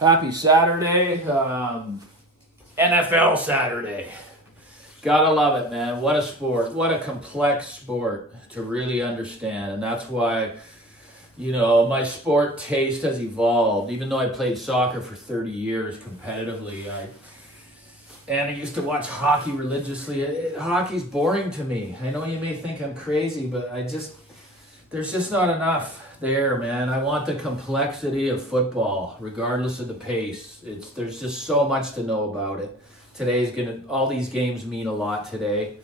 Happy Saturday, NFL Saturday. Gotta love it, man. What a sport. What a complex sport to really understand. And that's why, you know, my sport taste has evolved. Even though I played soccer for 30 years competitively, I used to watch hockey religiously. Hockey's boring to me. I know you may think I'm crazy, but there's just not enough there, man. I want the complexity of football, regardless of the pace. There's just so much to know about it. All these games mean a lot today.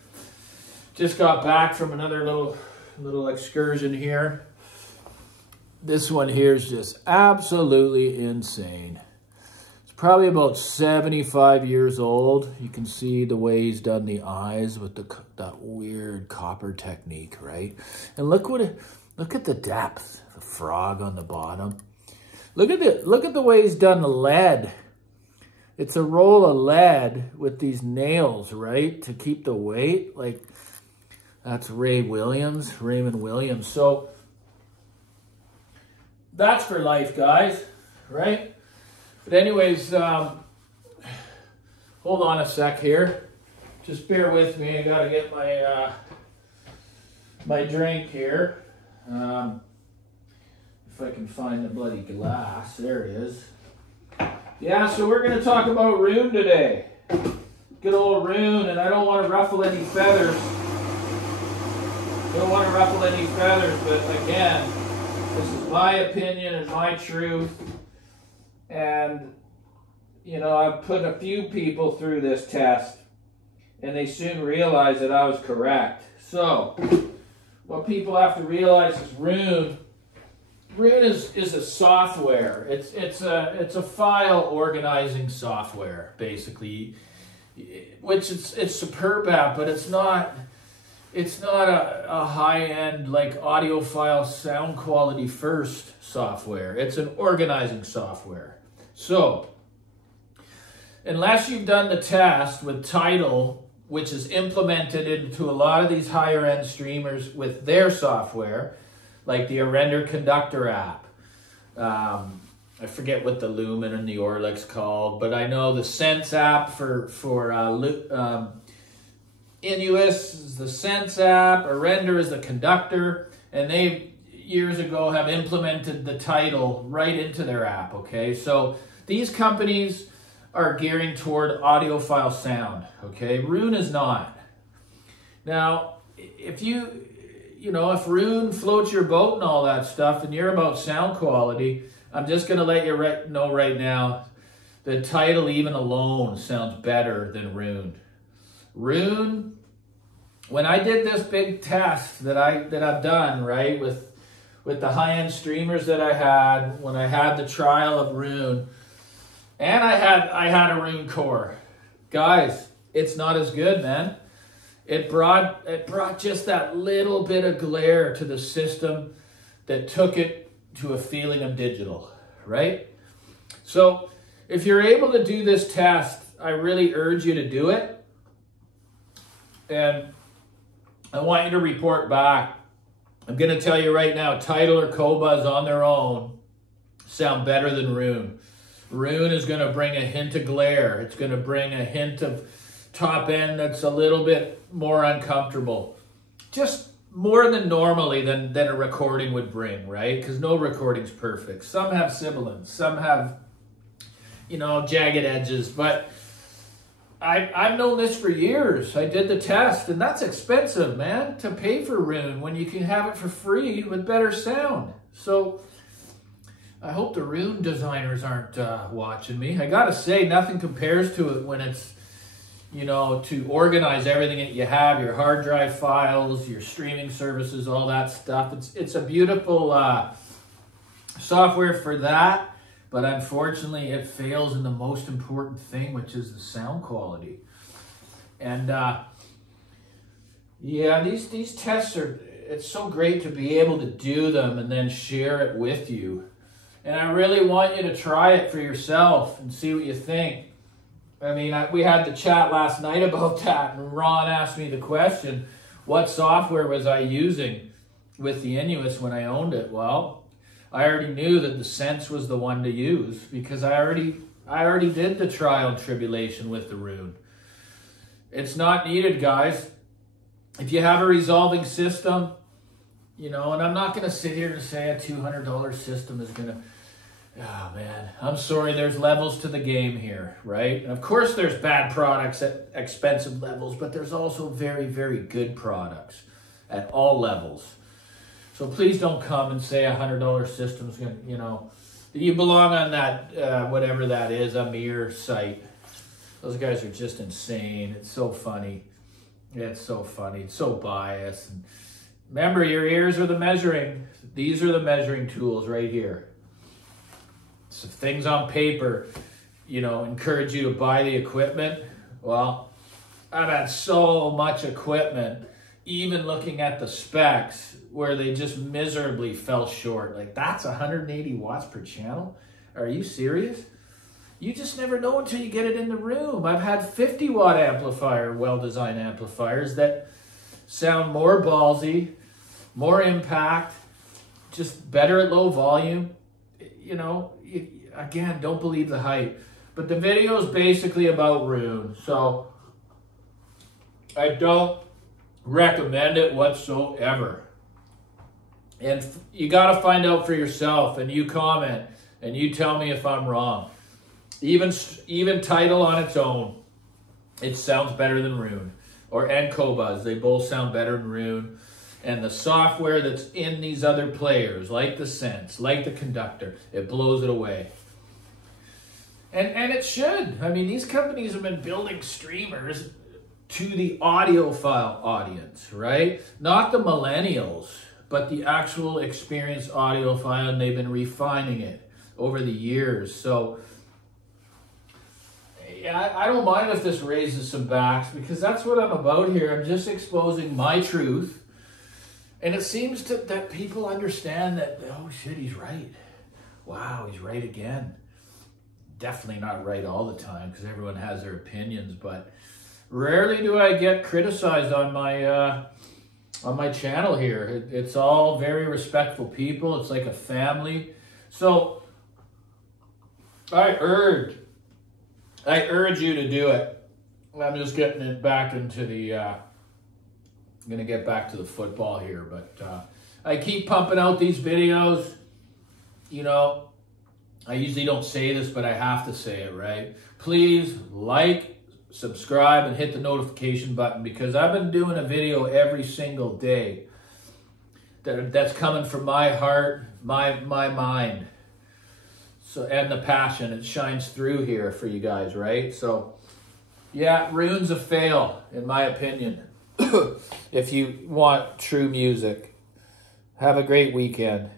Just got back from another little excursion here. This one here is just absolutely insane. It's probably about 75 years old. You can see the way he's done the eyes with that weird copper technique, right? And look at the depth. The frog on the bottom. Look at the way he's done the lead. It's a roll of lead with these nails, right? To keep the weight. Like, that's Raymond Williams. So, that's for life, guys, right? But anyways, hold on a sec here. Just bear with me. I gotta get my drink here. If I can find the bloody glass. There it is. Yeah, so we're going to talk about ROON today. Good old ROON, and I don't want to ruffle any feathers. But again, this is my opinion and my truth. And, you know, I've put a few people through this test, and they soon realized that I was correct. So, what people have to realize is ROON is a software. It's a file organizing software, basically, which it's superb at, but it's not a high-end like audiophile sound quality first software. It's an organizing software. So, unless you've done the test with Tidal, which is implemented into a lot of these higher-end streamers with their software, like the Render Conductor app. I forget what the Lumen and the Orlic's called, but I know the Sense app for Inuus is the Sense app, Render is the Conductor, and they years ago have implemented the Tidal right into their app, okay? So these companies are gearing toward audiophile sound, okay? ROON is not. Now, if if ROON floats your boat and all that stuff, and you're about sound quality, I'm just going to let you know right now that Tidal even alone sounds better than ROON. ROON, when I did this big test that I've done, right, with the high-end streamers that I had, when I had the trial of ROON, and I had a ROON core, guys, it's not as good, man. It brought just that little bit of glare to the system that took it to a feeling of digital, right? So if you're able to do this test, I really urge you to do it. And I want you to report back. I'm going to tell you right now, Tidal or Qobuz on their own sound better than ROON. ROON is going to bring a hint of glare. It's going to bring a hint of top end that's a little bit more uncomfortable. Just more than normally than a recording would bring, right? Because no recording's perfect. Some have sibilance, some have, jagged edges, but I've known this for years. I did the test, and that's expensive, man, to pay for ROON when you can have it for free with better sound. So I hope the ROON designers aren't watching me. I gotta say, nothing compares to it when it's to organize everything that you have, your hard drive files, your streaming services, all that stuff. It's a beautiful software for that, but unfortunately it fails in the most important thing, which is the sound quality. And these tests it's so great to be able to do them and then share it with you. And I really want you to try it for yourself and see what you think. I mean, we had the chat last night about that, and Ron asked me the question, what software was I using with the Inuus when I owned it? Well, I already knew that the Sense was the one to use because I already did the trial and tribulation with the ROON. It's not needed, guys. If you have a resolving system, you know, and I'm not going to sit here and say a $200 system is going to, oh man, I'm sorry, there's levels to the game here, right? And of course there's bad products at expensive levels, but there's also very, very good products at all levels. So please don't come and say a $100 system's going to, you know, you belong on that, whatever that is, a mirror site. Those guys are just insane. It's so funny. It's so funny. It's so biased. And remember, your ears are the measuring. These are the measuring tools right here. So things on paper, you know, encourage you to buy the equipment. Well, I've had so much equipment, even looking at the specs, where they just miserably fell short. Like, that's 180 watts per channel? Are you serious? You just never know until you get it in the room. I've had 50 watt amplifier, well-designed amplifiers that sound more ballsy, more impact, just better at low volume. You know, again, don't believe the hype. But the video is basically about ROON. So I don't recommend it whatsoever. And you got to find out for yourself, and you comment and you tell me if I'm wrong. Even title on its own, it sounds better than ROON. Or Encobuzz, they both sound better than ROON. And the software that's in these other players, like the Sense, like the Conductor, it blows it away. And it should. I mean, these companies have been building streamers to the audiophile audience, right? Not the millennials, but the actual experienced audiophile, and they've been refining it over the years. So yeah, I don't mind if this raises some backs, because that's what I'm about here. I'm just exposing my truth. And it seems that people understand that, oh shit, he's right. Wow, he's right again. Definitely not right all the time, because everyone has their opinions, but rarely do I get criticized on my channel here. It's all very respectful people. It's like a family. So I urge you to do it. I'm just getting it back into the, I'm going to get back to the football here, but I keep pumping out these videos. You know, I usually don't say this, but I have to say it, right? Please like, subscribe, and hit the notification button, because I've been doing a video every single day that's coming from my heart, my mind. So, and the passion, it shines through here for you guys, right? So, yeah, ROON's a fail, in my opinion. If you want true music, have a great weekend.